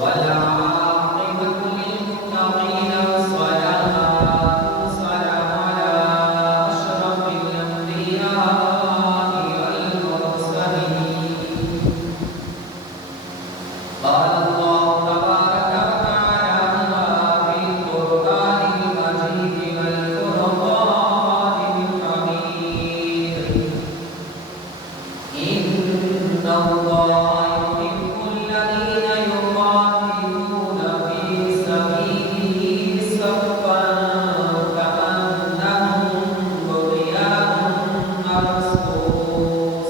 والعاقبة للمتقين والصلاة والسلام على أشرف الأنبياء والمرسلين. قال الله تبارك وتعالى في القرآن المجيد والفرقان الحميد: إن الله يحب الذين يقاتلون في سبيله صفا كأنهم بنيان مرصوص.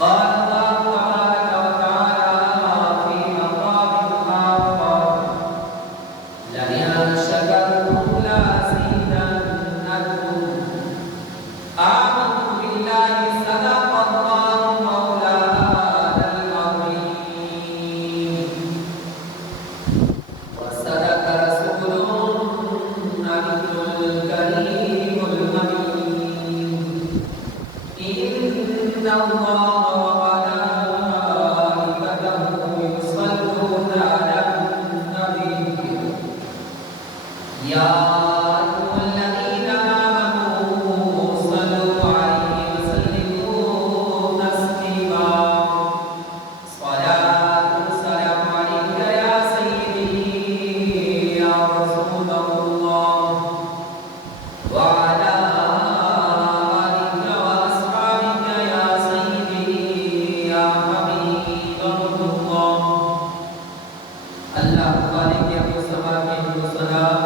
قال الله تبارك وتعالى في مقام آخر: لئن شكرتم لأزيدنكم. آمنت بالله صدق الله مولانا العظيم وصدق رسوله النبي الكريم الأمين. إن الله وملائكته يصلون على النبي يا أيها الذين آمنوا صلوا عليه وسلموا تسليما. صلاة وسلام عليك يا سيدي يا رسول الله وعلى آلك وأصحابك يا سيدي يا حبيب الله. اللہ خالق کے اپنے سما کے سلام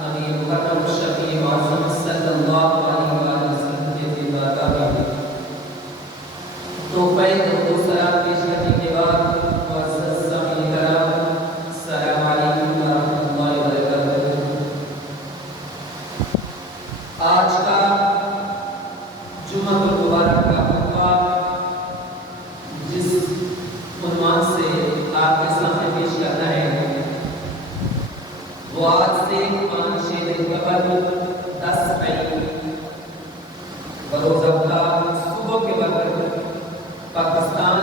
نبی مکرم شفیع معظم صلی اللہ علیہ وسلم کے بارگاہ میں تو پہلے دو سلام پیش کرنے کے بعد معزز سامعین کرام السلام علیکم ورحمۃ اللہ وبرکاتہ. آج کا جمعہ المبارک کا خطبہ جس عنوان سے آپ کے سامنے پیش کرنا ہے وہ آج سے 5-6 دن قبل 10 مئی بروز افطار صبح کے وقت پاکستان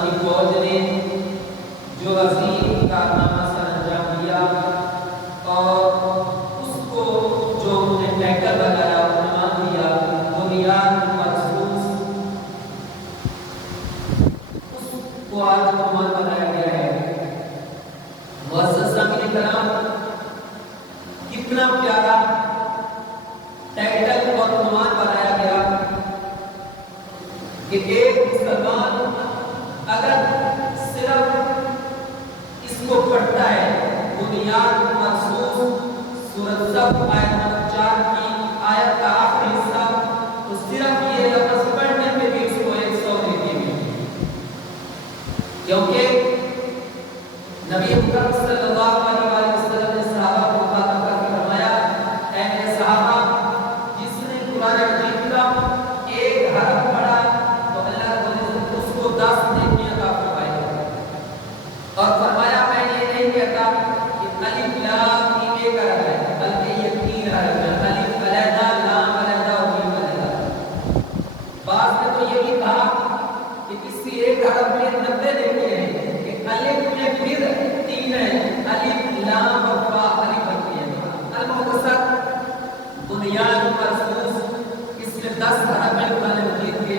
کی فوج نے جو عظیم کارنامہ سر انجام دیا اور اس کو جو انہوں نے ٹیکل لگایا عنوان دیا بنیاد مرصوص، اس کو آج عنوان بنایا گیا ہے. معزز سامعین کرام، کتنا پیارا ٹائٹل اور عنوان بنایا گیا کہ ایک مسلمان اگر صرف اس کو پڑھتا ہے بنیاد مرصوص سورۃ صف آیت نمبر 4 کی آیت کا آخری حصہ، تو صرف یہ لفظ پڑھنے پہ بھی اس کو 100 نیکی ملتی ہے. کیونکہ نبی مکرم صلی اللہ علیہ وسلم نے صحابہ کو مخاطب کر کے فرمایا: اے میرے صحابہ، جس نے قرآن مجید کا ایک حرف پڑھا تو اللہ رب العزت اس کو 10 نیکیاں عطا فرمائے گا. اور فرمایا میں یہ نہیں کہتا کہ الف لام میم ایک حرف ہے، بلکہ یہ 3 حرف ہیں: الف علیحدہ، لام علیحدہ اور میم علیحدہ. بعض نے تو یہ بھی کہا کہ کسی ایک حرف میں 90 نیکیاں ہیں. الف میں پھر 3 ہے، الف لام اور با الف بنتی ہے. المختصر بنیاد مرصوص، اس میں 10 حرف ہیں قرآن مجید کے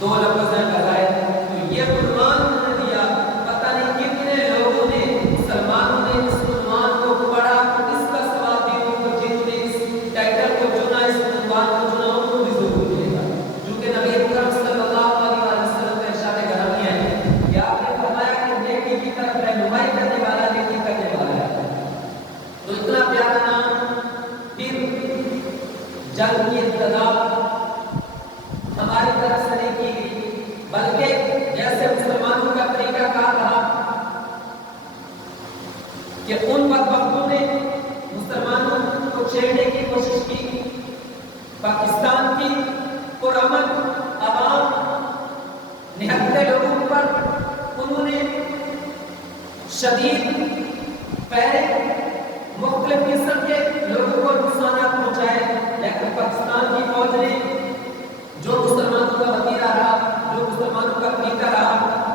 2 لفظ ہیں لگائے. تو یہ عنوان انہوں نے دیا. پتہ نہیں کتنے لوگوں نے مسلمانوں نے اس عنوان کو پڑھا، اس کا ثواب بھی ان کو جنہوں نے اس ٹائٹل کو چنا، اس عنوان کو چنا، ان کو بھی ضرور ملے گا. کیونکہ نبی اکرم صلی اللہ علیہ وسلم کا ارشاد گرامی ہے کہ آپ نے فرمایا کہ نیکی کی طرف رہنمائی کرنے والا نیکی کرنے والا ہے. تو اتنا پیارا نام. پھر جنگ کی ابتدا ہماری طرف سے نہیں کی گئی، بلکہ جیسے مسلمانوں کا طریقہ کار رہا کہ ان بدبختوں نے مسلمانوں کو چھیڑنے کی کوشش کی. پاکستان کی پرامن عوام نہتے لوگوں پر انہوں نے شدید پہرے مختلف قسم کے لوگوں کو نقصانات پہنچائے، لیکن پاکستان کی فوج نے جو مسلمانوں کا وطیرہ رہا، جو مسلمانوں کا طریقہ رہا،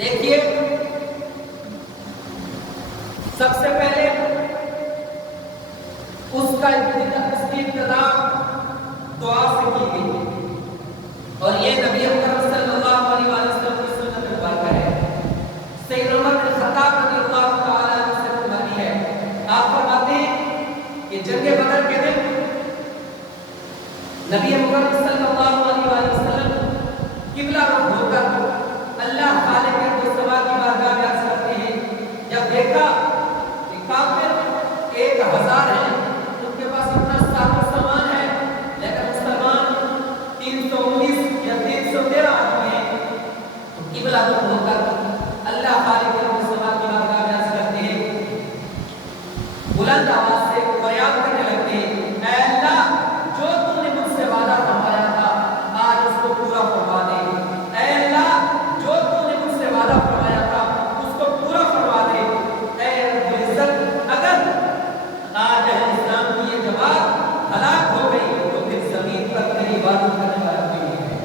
دیکھیے سب سے پہلے اس کی ابتدا دعا سے کی گئی اور یہ نبی اکرم صلی اللہ علیہ وسلم کی سنت مبارکہ ہے۔ سیدنا عمر بن خطاب رضی اللہ تعالی عنہ سے روایت ہے، آپ فرماتے ہیں کہ جنگ بدر کے دن نبی اکرم صلی اللہ علیہ وسلم قبلہ رخ ہو کر اللہ خالق کے سوا کی بارگاہ میں عرض کرتے ہیں، جب دیکھا کہ کافر 1000 ہیں، ان کے پاس اتنا سارا سامان ہے، لیکن مسلمان 319 یا 313 آدمی ہیں، تو قبلہ رخ ہو کر اللہ خالق کے سوا کی بارگاہ میں عرض کرتے ہیں، بلند آواز سے فریاد کرنے لگتے ہیں، اے اللہ جو تم نے مجھ سے وعدہ فرمایا تھا آج اس کو پورا فرما دے، اے اللہ جو تم نے مجھ سے وعدہ فرمایا تھا اس کو پورا فرما دے، اے رب العزت اگر آج اہل اسلام کی یہ جماعت ہلاک ہو گئی تو پھر زمین پر تیری عبادت کرنے والا کوئی نہیں ہے۔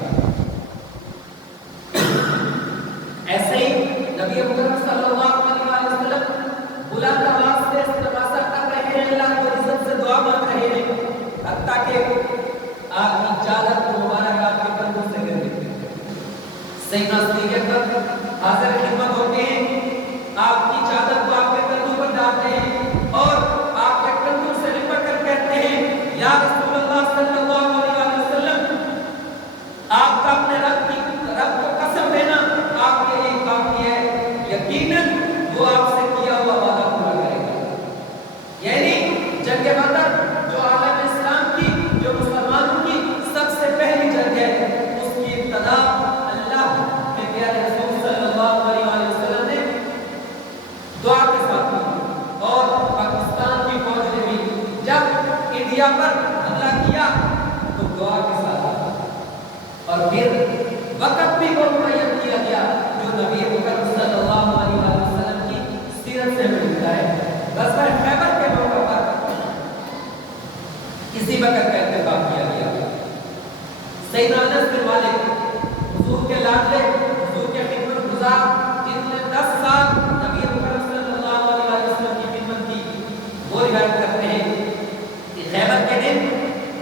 ایسے ہی نبی اکرم صلی اللہ علیہ وسلم بلند آواز سے استغاثہ کر رہے ہیں، اللہ کی عزت سے دعا مانگ رہے ہیں، حتیٰ کہ آپ کی چادر کو مبارک آپ کے کندھوں سے گر گئی۔ سیدنا صدیق اکبر حاضر خدمت ہوتے ہیں، آپ کی چادر کو آپ کے کندھوں پر ڈالتے ہیں اور آپ کے کندھوں سے لپٹ کر کہتے ہیں، یا رسول اللہ صلی اللہ علیہ وسلم آپ کا اپنے رب کو قسم دینا آپ کے لیے کافی ہے، یقیناً وہ آپ سے کیا ہوا وعدہ پورا کرے گا۔ یعنی جنگ بدر جو عالم اسلام کی، جو مسلمانوں کی سب سے پہلی جنگ ہے، اس کی ابتدا اللہ کے پیارے رسول صلی اللہ علیہ وسلم نے دعا کے ساتھ کی، اور پاکستان کی فوج نے بھی جب انڈیا پر حملہ کیا تو دعا کے ساتھ، اور پھر وقت بھی وہ معین کیا گیا جو نبی اکرم صلی اللہ علیہ وسلم کی سیرت سے ملتا ہے۔ غزوہ خیبر کے موقع پر اسی وقت کا اتفاق کیا گیا۔ سیدنا انس بن مالک حضور کے لاڈلے، حضور کے خدمت گزار، جنہوں نے 10 سال نبی اکرم صلی اللہ علیہ وسلم کی خدمت کی، وہ روایت کرتے ہیں کہ خیبر کے دن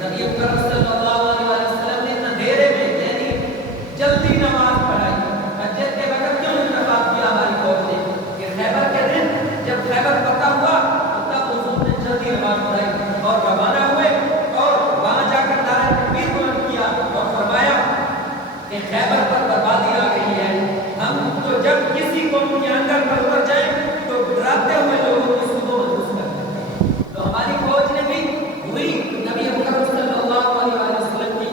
نبی اکرم صلی اللہ علیہ وسلم نے اندھیرے میں یعنی جلدی نماز پڑھائی۔ فجر کے وقت کیوں انتخاب کیا ہماری قوم نے کہ خیبر کے دن جب خیبر فتح ہوا تو تب حضور نے جلدی نماز پڑھائی اور روانہ ہوئے اور وہاں جا کر نعرہ تکبیر بلند کیا اور فرمایا کہ خیبر پر بربادی آ گئی ہے، ہم تو جب کسی قوم کے اندر پر اتر جائیں تو ڈراتے ہوئے لوگوں کی صبح محسوس کرتے ہیں۔ تو ہماری فوج نے بھی وہی نبی اکرم صلی اللہ علیہ وسلم کی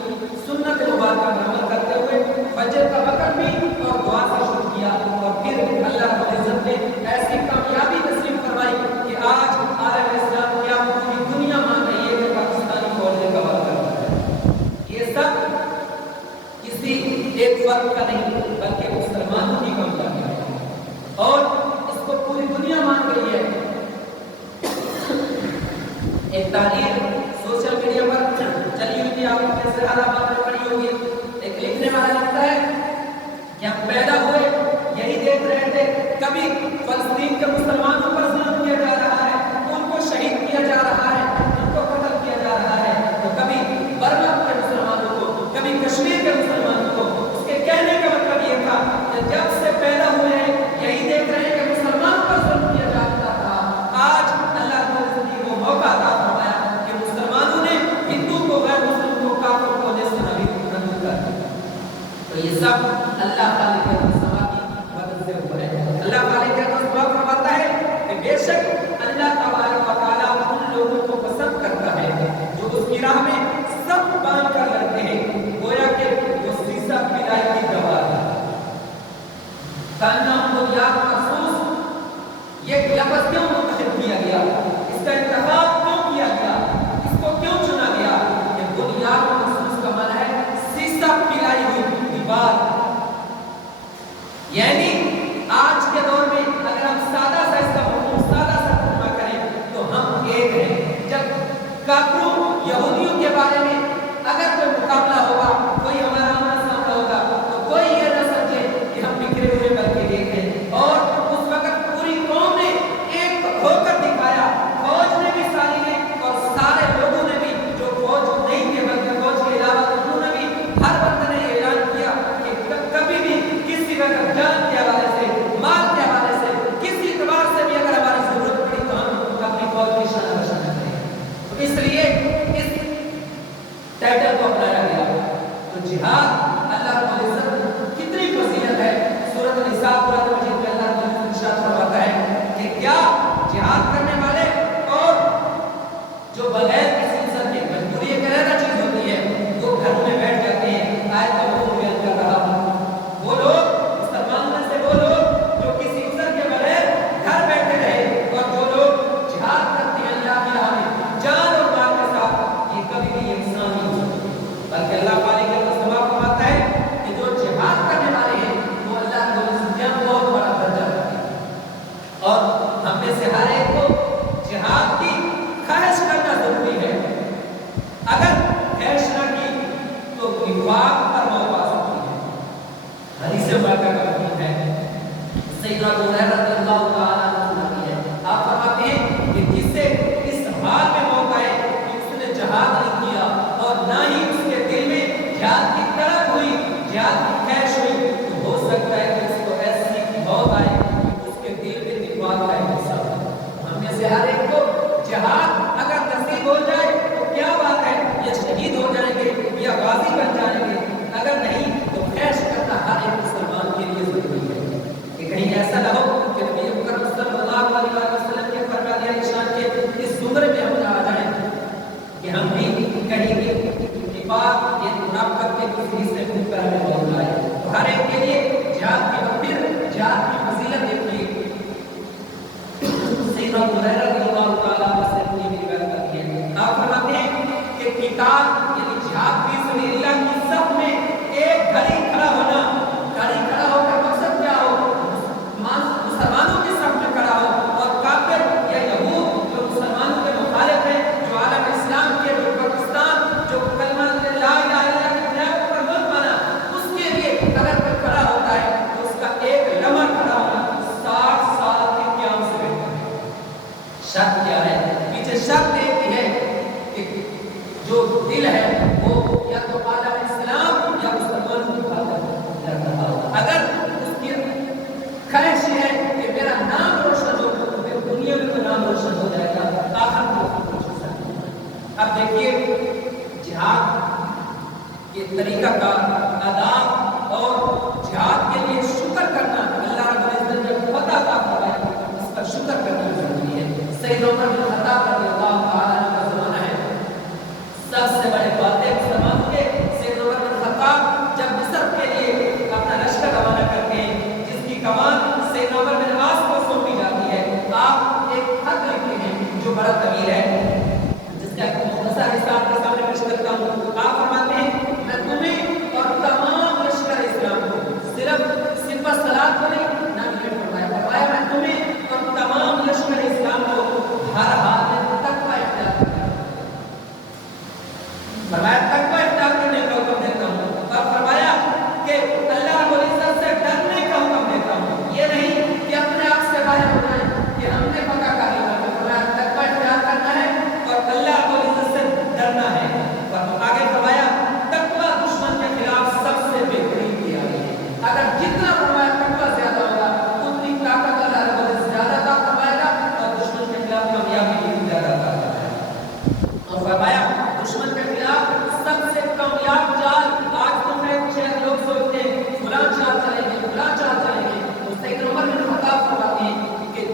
سنت مبارکہ پر عمل کرتے ہوئے فجر کا وقت بھی اور دعا سے شروع کیا، اور پھر اللہ رب العزت نے ایسی کامیابی نصیب فرمائی کہ آج عالم اسلام کیا پوری دنیا مان رہی ہے کہ پاکستانی فوج نے کور کرتا ہے۔ یہ سب کسی ایک فرد کا نہیں بلکہ مسلمانوں کی کامیابی ہے اور اس کو پوری دنیا مان رہی ہے۔ ایک تحریر سوشل میڈیا پر چلی ہوئی تھی، آپ نے سے حالات میں پڑھی ہوگی، ایک لکھنے والا لکھتا ہے کہ ہم پیدا ہوئے یہی دیکھ رہے تھے، کبھی فلسطین کے مسلمانوں پر ظلم کیا جا رہا ہے، ان کو شہید کیا جا رہا ہے، ان کو قتل کیا جا رہا ہے، تو کبھی برما کے مسلمانوں کو، کبھی کشمیر کے مسلمانوں کو۔ اس کے کہنے کا مطلب یہ تھا کہ جب سے پیدا ہوئے ہیں یہی دیکھ رہے ہیں کہ مسلمانوں پر ظلم کیا جاتا تھا، آج اللہ نے وہ موقع عطا فرمایا کہ مسلمانوں نے ہندو کو، غیر مسلم کو، کافر کو جیسے نبی نبی کر دیا۔ تو یہ سب اللہ خالق کے سوا کی مدد سے ہوا ہے۔ اللہ خالق کے سوا فرماتا ہے کہ بے شک اللہ تبارک و تعالیٰ ان لوگوں کو پسند کرتا ہے جو اس کی راہ میں سب باندھ کر لڑتے ہیں، گویا کہ وہ سیسا پلائی کی گواہ ہے۔ کانا بنیاد مخصوص یہ لفظ کیوں منتخب کیا گیا، اس کا انتخاب کیوں کیا گیا، اس کو کیوں چنا گیا؟ یہ بنیاد مخصوص کا معنی ہے سیسا پلائی ہوئی دیوار، یعنی آج کے دور میں اگر ہم سادہ سا اس کا مفہوم سادہ سا ترجمہ کریں تو ہم ایک ہیں۔ جب کافروں یہودیوں کے بارے میں اگر کوئی مقابلہ ہوگا، کوئی ہمارا آمنا سامنا ہوگا، تو کوئی یہ نہ سمجھے کہ ہم بکھرے ہوئے بلکہ ایک ہیں۔ حدیث پاک کا مفہوم ہے سیدنا ابو ہریرہ رضی اللہ تعالی عنہ ہے، آپ فرماتے ہیں کہ جس سے اس حال میں موت آئے کہ اس نے جہاد نہیں کیا اور نہ ہی اس کے دل میں جہاد کی طلب ہوئی، جہاد کی خواہش ہوئی، تو ہو سکتا ہے کہ اس کو ایسی موت آئے کہ اس کے دل میں نفاق کا احساس ہو۔ ہم میں سے ہر ایک کو جہاد اگر نصیب ہو جائے تو کیا بات ہے، یا شہید ہو جائیں گے یا غازی بن جائیں گے، اگر نہیں تو خواہش کرنا ہر ایک مسلمان کے لیے ضروری ہے کہ کہیں ایسا نہ ہو کہ نبی اکرم صلی اللہ علیہ وسلم کے فرما دیا نشان کے اس زمرے میں ہم آ جائیں کہ ہم بھی کہیں گے نفاق یہ منافقت کے کسی سے منہ پر ہمیں موت آئے۔ تو ہر ایک کے لیے جہاد کی پھر جہاد کی فضیلت دیکھیے، سیدنا ابو ہریرہ رضی اللہ تعالیٰ عنہ سے یہ بھی روایت کرتی ہے، آپ فرماتے ہیں کہ قتال یعنی جہاد فی سبیل اللہ کی صف میں ایک گھڑی کھڑا ہونا، گھڑی کھڑا ہو کر مقصد کیا ہو، مسلمانوں کے صف میں کھڑا ہو اور کافر یا یہود جو مسلمانوں کے مخالف ہیں، جو عالم اسلام کے، جو پاکستان جو کلمہ لا الہ الا اللہ کی بنیاد پر ملک بنا، اس کے لیے اگر کوئی کھڑا ہوتا ہے تو اس کا ایک لمحہ کھڑا ہونا 60 سال کے قیام سے بہتر ہے۔ شرط کیا ہے؟ پیچھے شرط ایک ہی ہے کہ جو دل ہے وہ یا تو عالم اسلام یا مسلمانوں کی خاطر لڑ رہا ہو۔ اگر اس کی خواہش یہ ہے کہ میرا نام روشن ہو تو پھر دنیا میں تو نام روشن ہو جائے گا، آخر میں روشن ہو جائے گا۔ اب دیکھیے جہاد کے طریقہ کا آداب اور جہاد کے لیے شکر کرنا، اللہ رب العزت نے فتح عطا فرمائی، اس کا شکر کرنا ضروری ہے۔ سید عمر بن خطاب رضی اللہ تعالیٰ عنہ کا زمانہ ہے، سب سے بڑے فاتح مسلمانوں کے سید عمر بن خطاب جب مصر کے لیے اپنا لشکر روانہ کرتے ہیں، جس کی کمان سید عمر بن عاص کو سونپی جاتی ہے، آپ ایک خط لکھتے ہیں جو بڑا طویل ہے، جس کا ایک مختصر حصہ آپ کے سامنے پیش کرتا ہوں۔ آپ فرماتے ہیں میں تمہیں اور تمام لشکر اسلام کو صرف سپہ سلاد کو نہیں، نہ مجھے فرمایا میں تمہیں اور تمام لشکر اسلام کو ہر حال میں تقوی اختیار کرنا، فرمایا تقوی اختیار کرنے کا حکم دیتا ہوں، اور فرمایا کہ اللہ رب العزت سے ڈرنے کا حکم دیتا ہوں، یہ نہیں کہ اپنے آپ سے باہر ہو جائیں کہ ہم نے پکا کر لیا، فرمایا تقوی اختیار کرنا ہے اور اللہ رب العزت سے ڈرنا ہے۔ اور آگے فرمایا تقوی دشمن کے خلاف سب سے بہترین تیاری ہے، اگر جتنا فرمایا تقوی زیادہ ہوگا اتنی طاقت اللہ رب العزت زیادہ عطا فرمائے گا اور دشمن کے خلاف کامیابی بھی زیادہ عطا فرمائے گا۔ اور فرمایا دشمن کے خلاف سب سے کامیاب چال، آج تم نے شاید لوگ سوچتے ہیں فلاں چال چلیں گے فلاں چال چلیں گے، تو سید عمر بن خطاب فرماتے ہیں کہ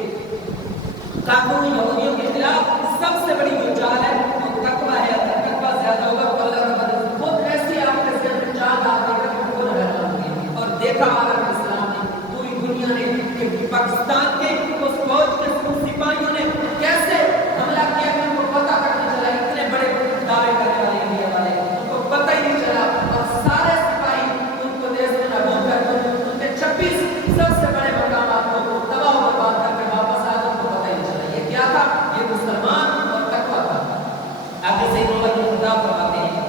کافروں یہودیوں کے خلاف سب سے بڑی جو چال ہے وہ تقوی ہے، اگر تقوی زیادہ ہوگا تو اللہ رب العزت خود ایسی آپ کے ذہن میں چال ڈال دے گا کہ خود حیران ہوں گے۔ اور دیکھا عالم اسلام نے، پوری دنیا نے کہ پاکستان کے اس فوج کے سپاہیوں نے کیسے حملہ کیا کہ ان کو پتہ تک نہیں چلا، اتنے بڑے دعوے کرنے والے انڈیا والے ان کو پتہ ہی نہیں چلا، اور سارے سپاہی ان کو دیش میں نابود کر دو، ان کے 26 سب سے بڑے مقامات کو تباہ و برباد کر کے واپس آ جائے، ان کو پتہ ہی نہیں چلا یہ کیا تھا، یہ مسلمان اور تقوی تھا۔ آگے سید عمر بن خطاب فرماتے ہیں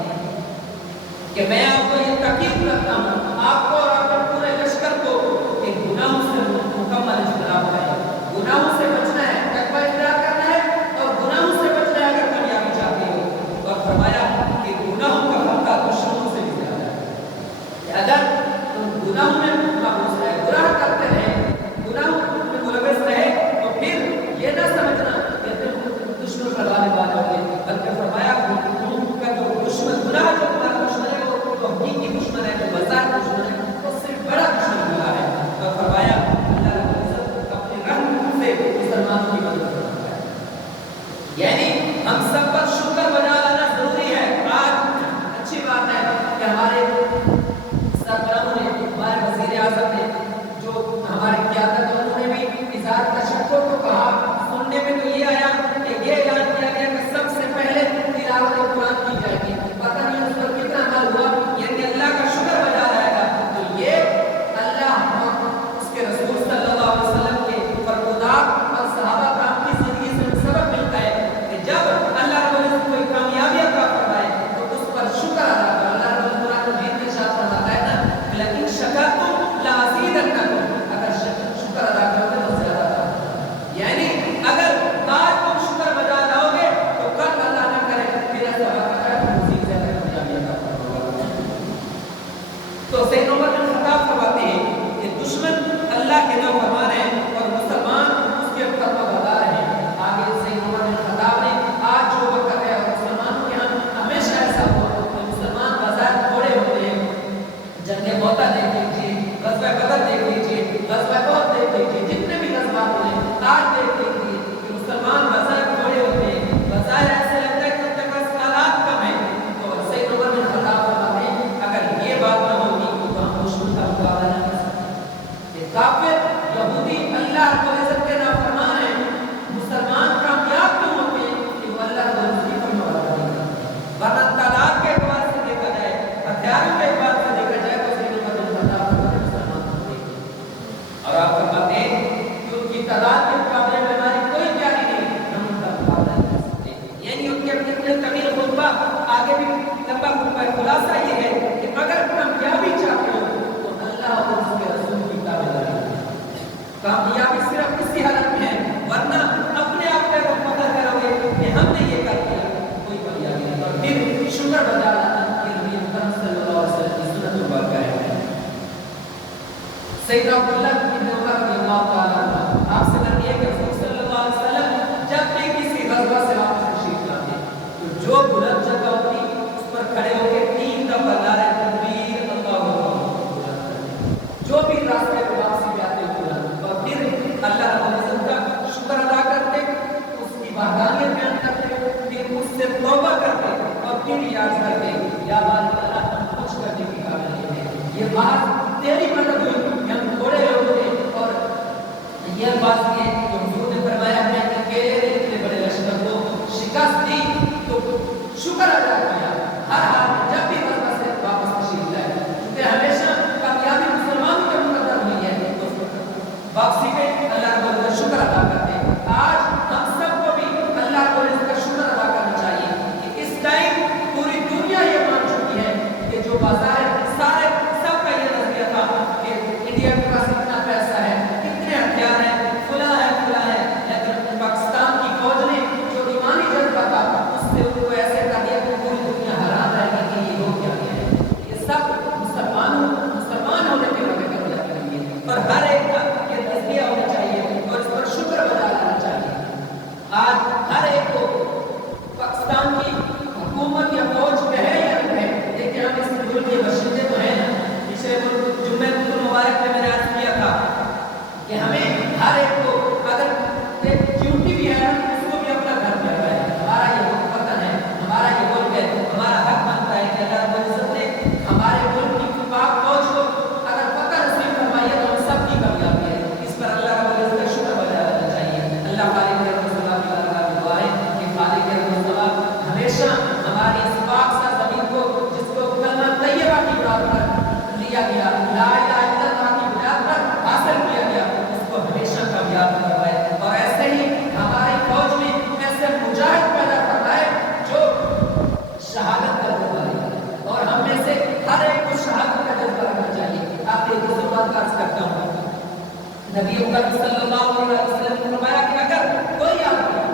کہ میں آپ کو یہ تاکید کرتا ہوں، آپ کو اور آپ کے پورے لشکر کو، کہ گناہوں سے مکمل اجتناب کریں، گناہوں سے بچنا ہے، تقوی اختیار کرنا ہے اور گناہوں سے بچنا ہے اگر کامیابی چاہتے ہو۔ اور فرمایا کہ گناہوں کا خطرہ دشمنوں سے بھی زیادہ ہے، کہ اگر تم گناہوں میں مبتلا ہے، گناہ کرتے رہے، گناہوں میں ملوث رہے، تو پھر یہ نہ سمجھنا کہ تم دشمن پر غالب آ جاؤ گے، بلکہ فرمایا تم کا جو دشمن گناہ جو تمہارا دشمن ہے وہ تو حقیقی دشمن ہے، جو بظاہر دشمن ہے اس سے بڑا دشمن گناہ ہے۔ اور فرمایا اللہ رب العزت اپنے رحم سے مسلمانوں کی مدد کرتا ہے، یعنی ہم سب پر شکر بجا لانا ضروری ہے۔ آج اچھی بات ہے کہ ہمارے سربراہوں نے، ہمارے وزیر اعظم نے، جو ہماری قیادت ہے، انہوں نے بھی اظہار تشکر کو کہا، سننے میں تو یہ آیا کہ یہ اعلان کیا گیا کہ سب سے پہلے تلاوت قرآن کی جائے گی، پتہ نہیں اس پر کتنا عمل ہوا، یعنی اللہ کا شکر بجا جائے گا۔ تو یہ اللہ اور اس کے رسول صلی اللہ علیہ وسلم کے فرمودات اور صحابہ کرام کی زندگی سے سبق ملتا ہے کہ جب اللہ رب العزت کوئی کامیابی عطا فرمائے تو اس پر شکر ادا کرو۔ اللہ رب العزت قرآن مجید میں ارشاد فرماتا ہے نا، لیکن شکرتم غزوہ بدر دیکھ لیجیے, غزوہ احد دیکھ لیجیے, جتنے بھی غزوات ہوئے آج دیکھ لیجیے کہ مسلمان بظاہر تھوڑے ہوتے ہیں, بظاہر ایسے لگتا ہے کہ ان کے پاس آلات کم ہیں. تو سید عمر بن خطاب فرماتے ہیں اگر یہ بات نہ ہوتی تو ہم دشمن کا مقابلہ نہ کر سکتے. کافر یہودی اللہ کو عزت کے نافرمان ہیں, مسلمان کامیاب کیوں ہوتے ہیں کہ وہ اللہ کو عزت کی فرما برداری کرتے ہیں. ورنہ تعداد کے اعتبار سے دیکھا جائے, ہتھیاروں کے اعتبار سے دیکھا جائے تو سید عمر بن خطاب مسلمان ہوتے ہیں. اور آپ فرماتے ہیں کہ ان کی تعداد کے مقابلے میں ہماری کوئی پیاری نہیں, ہم ان کا مقابلہ نہیں کر سکتے. یعنی ان کے اتنے طویل خطبہ, آگے بھی لمبا خطبہ ہے, خلاصہ یہ ہے کہ اگر کامیابی چاہتے ہو تو اللہ اور اس کے رسول کی تابعداری کرو. کامیابی صرف اسی حالت میں ہے, ورنہ اپنے آپ پہ فخر کرو گے کہ ہم نے یہ کر دیا, کوئی کامیابی نہیں. اور پھر شکر بجا لانا کہ نبی محمد صلی اللہ علیہ وسلم کی سنت مبارکہ ہے. سیدنا عبداللہ بن عمر رضی اللہ تعالیٰ عنہ آپ سے نبی ہے کہ رسول صلی اللہ علیہ وسلم جب بھی کسی غزوہ سے واپس تشریف لاتے تو جو بلند جگہ ہوتی اس پر کھڑے ہو کے 3 دفعہ نعرہ تکبیر اللہ اکبر, جو بھی راستے پہ واپسی پہ آتے بلند, اور پھر اللہ رب العزت کا شکر ادا کرتے, اس کی وحدانیت بیان کرتے, پھر اس سے توبہ کرتے اور پھر یاد کرتے یا باری تعالیٰ ہم کچھ کرنے کی قابل نہیں ہے, یہ بات تیری مدد ہوئی کہ ہم تھوڑے لوگ تھے. اور یہ بات یہ کہ حضور نے فرمایا ہے کہ اکیلے نے اتنے بڑے لشکر کو شکست دی تو شکر ادا کیا ہر حال میں جب بھی غزوہ سے واپس تشریف لائے, کیونکہ ہمیشہ کامیابی مسلمانوں کے مقدر نہیں ہے, تو واپسی پہ اللہ رب العزت کا شکر ادا کرتے ہیں. آج ہم سب کو بھی اللہ کو اس کا شکر ادا کرنا چاہیے کہ اس ٹائم پوری دنیا یہ مان چکی ہے کہ جو بازار سارے سب کا یہ نظریہ تھا کہ انڈیا کے پاس اتنا پیسہ ہے, اتنے ہتھیار ہیں, فلاں ہے, لیکن پاکستان کی فوج نے جو ایمانی جذبہ تھا اس سے ان کو ایسے کر دیا کہ پوری دنیا حیران رہ گئی کہ یہ ہو کیا گیا ہے. یہ سب مسلمان ہونے کی وجہ سے ہوتا ہے, اور ہر ایک کا یہ نظریہ ہونا چاہیے اور اس پر شکر بجا لانا چاہیے. آج ہر ایک کو پاکستان کی حکومت یا فوج پہ ہے یا نہیں ہے, لیکن ہم اس ملک کے باشندے تو ہیں نا. پچھلے جمعے مبارک میں میں نے عرض کیا تھا کہ ہمیں ہر ایک کو اگر ایک ڈیوٹی بھی ہے اس کو بھی اپنا گھر پہ ہے. ہمارا یہ وطن ہے, ہمارا یہ ملک ہے, ہمارا حق بنتا ہے کہ اللہ رب العزت نے ہمارے ملک کی پاک فوج کو اگر فتح نصیب فرمائی ہے تو ہم سب کی کامیابی ہے. اس پر اللہ رب العزت کا شکر بجا لانا چاہیے. اللہ خالق رحمۃ اللہ کی بارگاہ میں دعا ہے کہ خالق رحمۃ اللہ ہمیشہ ہماری اس پاک سا زمین کو جس کو کلمہ طیبہ کی بنیاد پر لیا گیا, لا الہ الا اللہ کی بنیاد پر حاصل کیا گیا, اس کو ہمیشہ کامیاب کروائے. اور ایسے ہی ہماری فوج میں ایسے مجاہد پیدا کروائے جو شہادت کا جذبہ رکھے, اور ہم میں سے ہر ایک کو شہادت کا جذبہ رکھنا چاہیے. آپ ایک دوسرے بات عرض کرتا ہوں, نبی اکرم صلی اللہ علیہ وسلم نے فرمایا کہ اگر کوئی آدمی